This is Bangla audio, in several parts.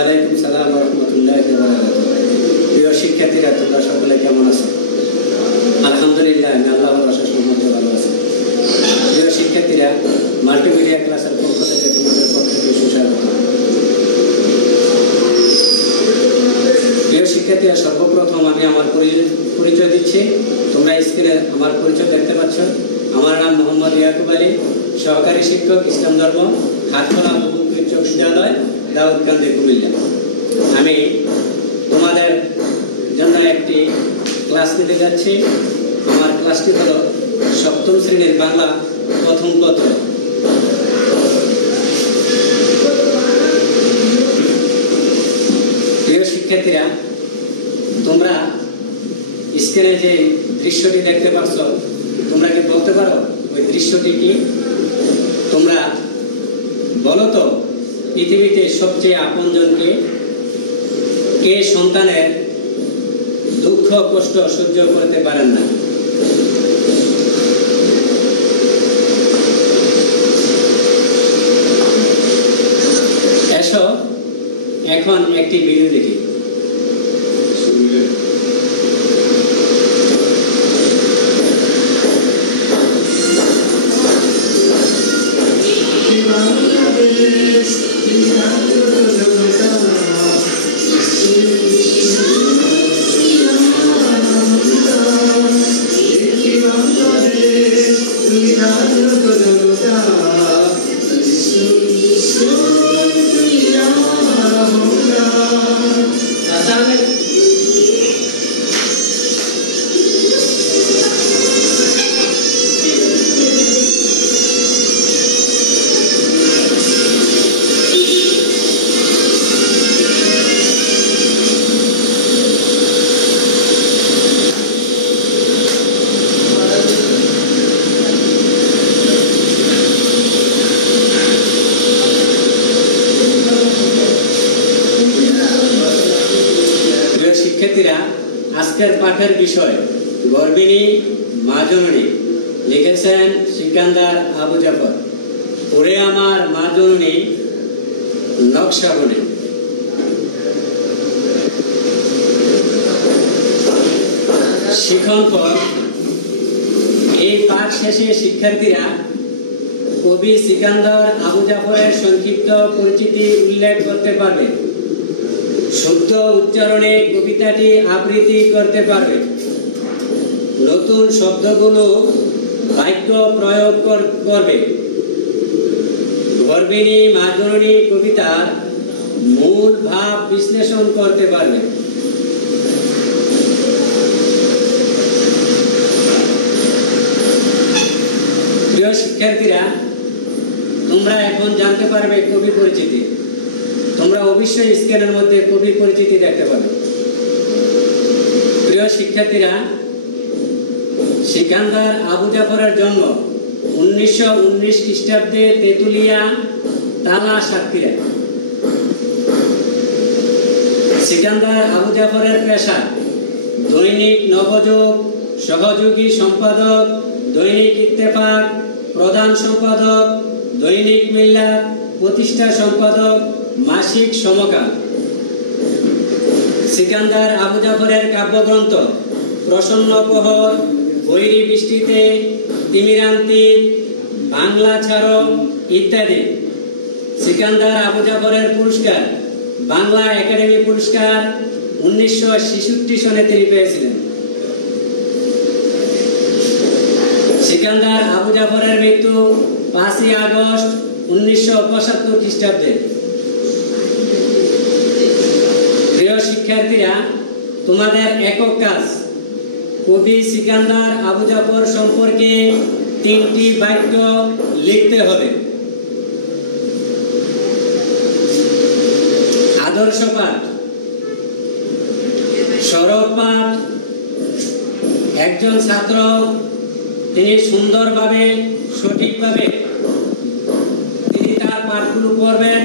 ওয়ালাইকুম সালাম ওয়া রাহমাতুল্লাহি ওয়া বারাকাতুহু। প্রিয় শিক্ষার্থীরা, তোমরা সকলে কেমন আছো? আলহামদুলিল্লাহ, আমি আল্লাহর অশেষ রহমতে ভালো আছি। প্রিয় শিক্ষার্থীরা, মাল্টিমিডিয়া ক্লাসের পক্ষ থেকে তোমাদের প্রত্যেককে সুস্বাগত। প্রিয় শিক্ষার্থীরা, সর্বপ্রথম আমি আমার পরিচয় দিচ্ছি। তোমরা স্ক্রিনে আমার পরিচয় দেখতে পাচ্ছ। আমার নাম মোহাম্মদ ইয়াকুব আলী, সহকারী শিক্ষক, ইসলাম ধর্ম, হাতখোলা বহুমুখী উচ্চ বিদ্যালয়, দাউদকান্দি, কুমিল্লা। আমি তোমাদের জন্য একটি ক্লাস নিতে যাচ্ছি। আমার ক্লাসটি হলো সপ্তম শ্রেণীর বাংলা প্রথম পত্র। প্রিয় শিক্ষার্থীরা, তোমরা স্ক্রিনে যে দৃশ্যটি দেখতে পাচ্ছ, তোমরা কি বলতে পারো ওই দৃশ্যটি কি? তোমরা বলো তো, পৃথিবীতে সবচেয়ে আপনজনকে? কে সন্তানের দুঃখ কষ্ট সহ্য করতে পারেন না? এসো এখন একটি ভিডিও দেখি। শিক্ষার্থীরা, আজকের পাঠের বিষয় গর্ভিণী মা জননী। লিখেছেন সিকান্দার আবু জাফর। ওরে আমার মা জননী নকশা বনে। শিখন পর এই পাঠ শেষে শিক্ষার্থীরা কবি সিকান্দার আবু জাফরের সংক্ষিপ্ত পরিচিতি উল্লেখ করতে পারবে, শুদ্ধ উচ্চারণে কবিতাটি আবৃত্তি করতে পারবে, নতুন শব্দগুলো বাক্য প্রয়োগ করবে, গর্ভিণী মা জননী কবিতার মূল ভাব বিশ্লেষণ করতে পারবে। প্রিয় শিক্ষার্থীরা, তোমরা এখন জানতে পারবে কবি পরিচিতি। তোমরা অবশ্যই স্ক্রিনের মধ্যে কবি পরিচিতি দেখতে পাবে। প্রিয় শিক্ষার্থীরা, সিকান্দার আবু জাফরের জন্ম 1919 খ্রিস্টাব্দে তেতুলিয়া, তালা, সাতক্ষীরা। সিকান্দার আবু জাফরের পেশা দৈনিক নবযুগ, সহযোগী সম্পাদক দৈনিক ইত্তেফাক, প্রধান সম্পাদক দৈনিক মিল্লাত, প্রতিষ্ঠা সম্পাদক মাসিক সমকাল। সিকান্দার আবু জাফরের কাব্যগ্রন্থ প্রসন্ন প্রহর, বৈরী বৃষ্টিতে, তিমিরান্তি, বাংলা ছাড়ো ইত্যাদি। সিকান্দার আবু জাফরের পুরস্কার বাংলা একাডেমি পুরস্কার 1966 সনে তিনি পেয়েছিলেন। সিকান্দার আবু জাফরের মৃত্যু 5 আগস্ট 1975 খ্রিস্টাব্দে। প্রিয় শিক্ষার্থীরা, তোমাদের একক কাজ কবি সিকান্দার আবু জাফর সম্পর্কে 3টি বাক্য লিখতে হবে। আদর্শ পাঠ, সরব পাঠ। একজন ছাত্র তিনি সুন্দরভাবে সঠিকভাবে তিনি তার পাঠগুলো পড়বেন।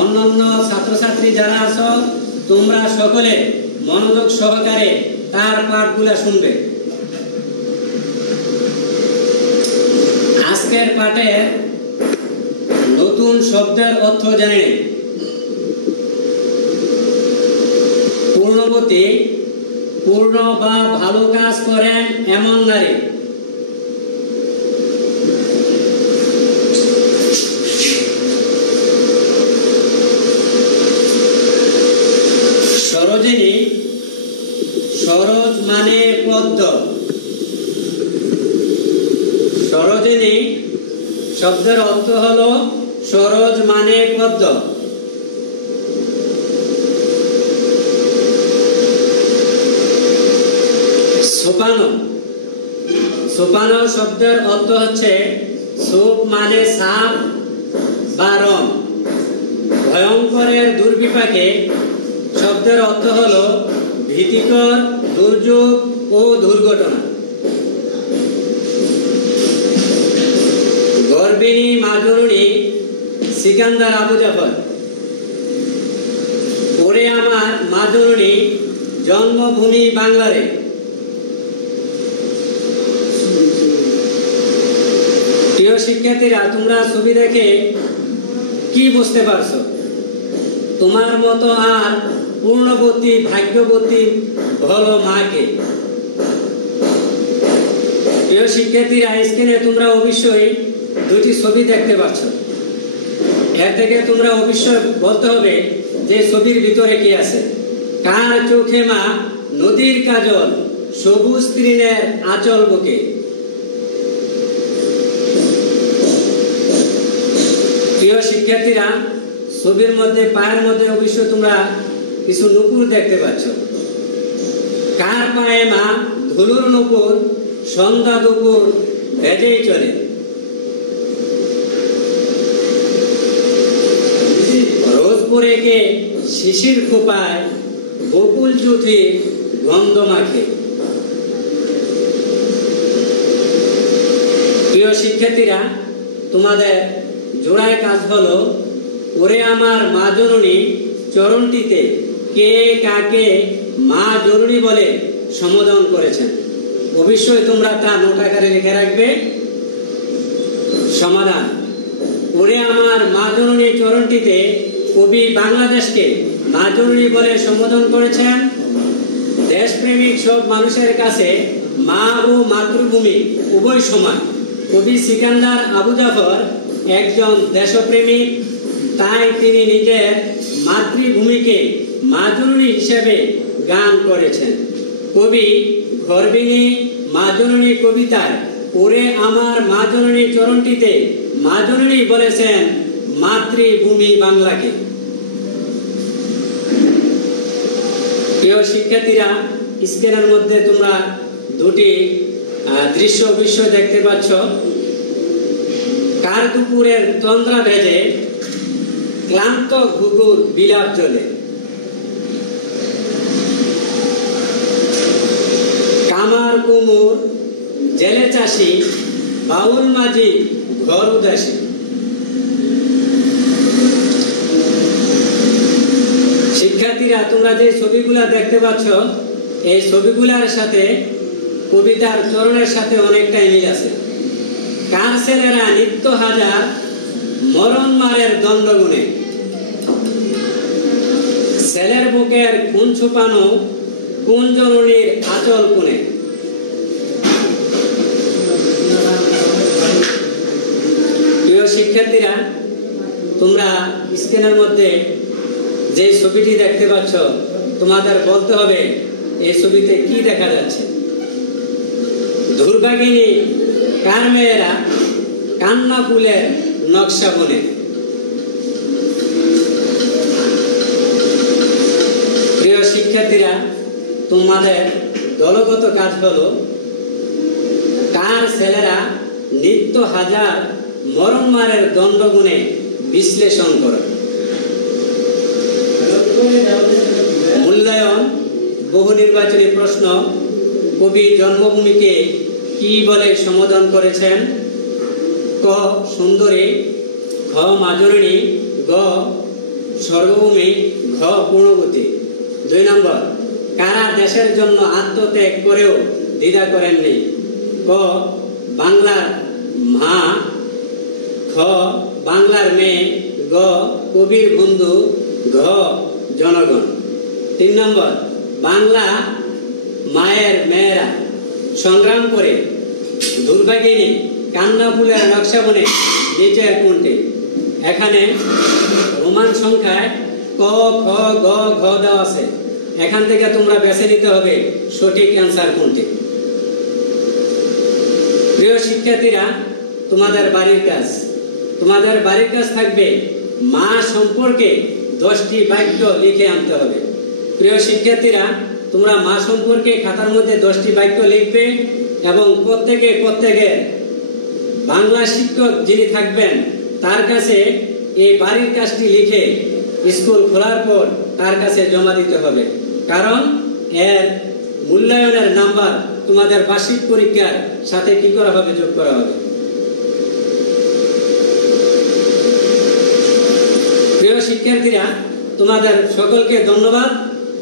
অন্যান্য ছাত্রছাত্রী যারা আছো, তোমরা সকলে মনোযোগ সহকারে তার পাঠগুলা শুনবে। আজকের পাঠে নতুন শব্দের অর্থ জেনে পূর্ণবতী, পূর্ণ বা ভালো কাজ করেন এমন নারী। সরোজিনী, সরোজ মানে পদ্ম। সরোজিনী শব্দের অর্থ হলো সরোজ মানে পদ্ম। সোপানো, সোপানো শব্দের অর্থ হচ্ছে সোপ মানে সাপ বা রং। ভয়ঙ্করের দুর্বিপাকে শব্দের অর্থ হলো ভীতিকর, দুর্যোগ ও দুর্ঘটনা। গর্বিণী মাজরুণী সিকান্দার আবু জাফর। ওরে আমার মাজরুণী, জন্মভূমি বাংলারে। প্রিয় শিক্ষার্থীরা, তোমরা ছবি দেখে কি বুঝতে পারছো? তোমার মতো আর পূর্ণবতী, ভাগ্যবতী হলো মাকে। প্রিয় শিক্ষার্থীরা, স্ক্রিনে তোমরা অবশ্যই দুটি ছবি দেখতে পাচ্ছ। এর থেকে তোমরা অবশ্যই বলতে হবে যে ছবির ভিতরে কি আছে। কার চোখে মা নদীর কাজল, সবুজ তৃণের আঁচল বুকে। প্রিয় শিক্ষার্থীরা, ছবির মধ্যে পায়ের মধ্যে অবশ্যই তোমরা কিছু নুপুর দেখতে পাচ্ছ। কার পায়ে মা ধুলুর নুপুর, সন্ধ্যা দুপুর ভেজেই চলে। রোজপুরে কে শিশির খোপায়, বকুল চুথি গন্ধ মাখে। প্রিয় শিক্ষার্থীরা, তোমাদের জোড়ায় কাজ হলো ওরে আমার মা জননী চরণটিতে কে কাকে মা জননী বলে সম্বোধন করেছেন। অবশ্যই তোমরা তা নোট আকারে লিখে রাখবে। সমাধান: ওরে আমার মা জননী চরণটিতে কবি বাংলাদেশকে মা জননী বলে সম্বোধন করেছেন। দেশপ্রেমিক সব মানুষের কাছে মা ও মাতৃভূমি উভয় সমান। কবি সিকান্দার আবু জাফর একজন দেশপ্রেমিক, তাই তিনি নিজের মাতৃভূমিকে মা জননী হিসেবে গান করেছেন। কবি গর্বিণী মা জননী কবিতায় ওরে আমার মা জননী চরণটিতে মা জননী বলেছেন মাতৃভূমি বাংলাকে। প্রিয় শিক্ষার্থীরা, স্ক্রিনের মধ্যে তোমরা দুটি দৃশ্য অবশ্যই দেখতে পাচ্ছ। কার দুপুরের তন্দ্রা ভেজে ক্লান্ত ঘুঘুর বিলাপ জ্বলে। কামার কুমুর জেলে চাষি, বাউল মাঝি ঘর উদাসী। শিক্ষার্থীরা, তোমরা যে ছবিগুলা দেখতে পাচ্ছ, এই ছবিগুলার সাথে কবিতার চরণের সাথে অনেকটাই মিল আছে। কার ছেলেরা নিত্য হাজার, মরণ মারের দণ্ড গুণে। ছেলের বুকের খুন ছুপানো, কোন জননীর আঁচল কোণে। প্রিয় শিক্ষার্থীরা, তোমরা স্ক্রিনের মধ্যে যে ছবিটি দেখতে পাচ্ছ, তোমাদের বলতে হবে এই ছবিতে কি দেখা যাচ্ছে। দুর্ভাগিনী কার মেয়েরা কান্না ফুলের নকশা বনে। প্রিয় শিক্ষার্থীরা, তোমাদের দলগত কাজ হলো কার ছেলেরা নিত্য হাজার, মরণ মারের দণ্ড গুণে বিশ্লেষণ করো। মূল্যায়ন বহু নির্বাচনী প্রশ্ন: কবি জন্মভূমিকে কি বলে সম্বোধন করেছেন? ক সুন্দরী, ঘ মাজরণী, গ সর্বভূমি, ঘ পূর্ণবতী। 2 নম্বর, কারা দেশের জন্য আত্মত্যাগ করেও দ্বিধা করেননি? ক বাংলার মা, খ বাংলার মেয়ে, গ কবির বন্ধু, ঘ জনগণ। 3 নম্বর, বাংলা মায়ের মেয়েরা সংগ্রাম করে দুর্ভাগিনী কান্না ফুলের নকশা বনে নিচের কোনটি? এখানে রোমান সংখ্যায় ক, খ, গ, ঘ দেওয়া আছে। এখান থেকে তোমরা বেছে নিতে হবে সঠিক অ্যান্সার কোনটি। প্রিয় শিক্ষার্থীরা, তোমাদের বাড়ির কাজ থাকবে মা সম্পর্কে 10টি বাক্য লিখে আনতে হবে। প্রিয় শিক্ষার্থীরা, তোমরা মা সম্পর্কে খাতার মধ্যে 10টি বাক্য লিখবে এবং প্রত্যেকে বাংলা শিক্ষক যিনি থাকবেন তার কাছে এই বাড়ির কাজটি লিখে স্কুল খোলার পর তার কাছে জমা দিতে হবে, কারণ এর মূল্যায়নের নাম্বার তোমাদের বার্ষিক পরীক্ষার সাথে কি করা হবে? যোগ করা হবে। প্রিয় শিক্ষার্থীরা, তোমাদের সকলকে ধন্যবাদ।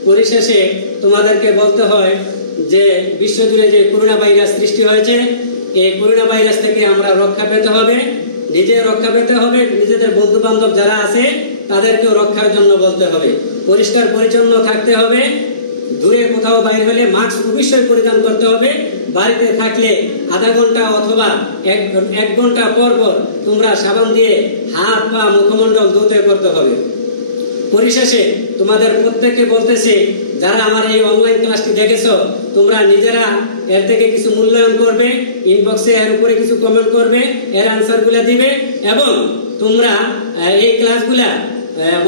পরিশেষে তোমাদেরকে বলতে হয় যে বিশ্বজুড়ে যে করোনা ভাইরাস সৃষ্টি হয়েছে, এই করোনা ভাইরাস থেকে আমরা রক্ষা পেতে হবে, নিজে রক্ষা পেতে হবে, নিজেদের বন্ধু বান্ধব যারা আছে তাদেরকেও রক্ষার জন্য বলতে হবে। পরিষ্কার পরিচ্ছন্ন থাকতে হবে, দূরে কোথাও বাইরে হলে মাস্ক অবশ্যই পরিধান করতে হবে। বাড়িতে থাকলে আধা ঘন্টা অথবা এক ঘন্টা পর তোমরা সাবান দিয়ে হাত পা মুখমণ্ডল ধুতে করতে হবে। পরিশেষে তোমাদের প্রত্যেককে বলতেছি, যারা আমার এই অনলাইন ক্লাসটি দেখেছো, তোমরা নিজেরা এর থেকে কিছু মূল্যায়ন করবে, ইনবক্সে এর উপরে কিছু কমেন্ট করবে, এর আনসারগুলো দিবে এবং তোমরা এই ক্লাসগুলা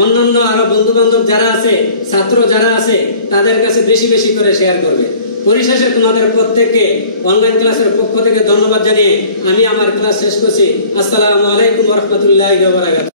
অন্যান্য আরো বন্ধু বান্ধব যারা আছে, ছাত্র যারা আছে তাদের কাছে বেশি বেশি করে শেয়ার করবে। পরিশেষে তোমাদের প্রত্যেককে অনলাইন ক্লাসের পক্ষ থেকে ধন্যবাদ জানিয়ে আমি আমার ক্লাস শেষ করছি। আসসালামু আলাইকুম ওয়া রাহমাতুল্লাহি ওয়া বারাকাতুহু।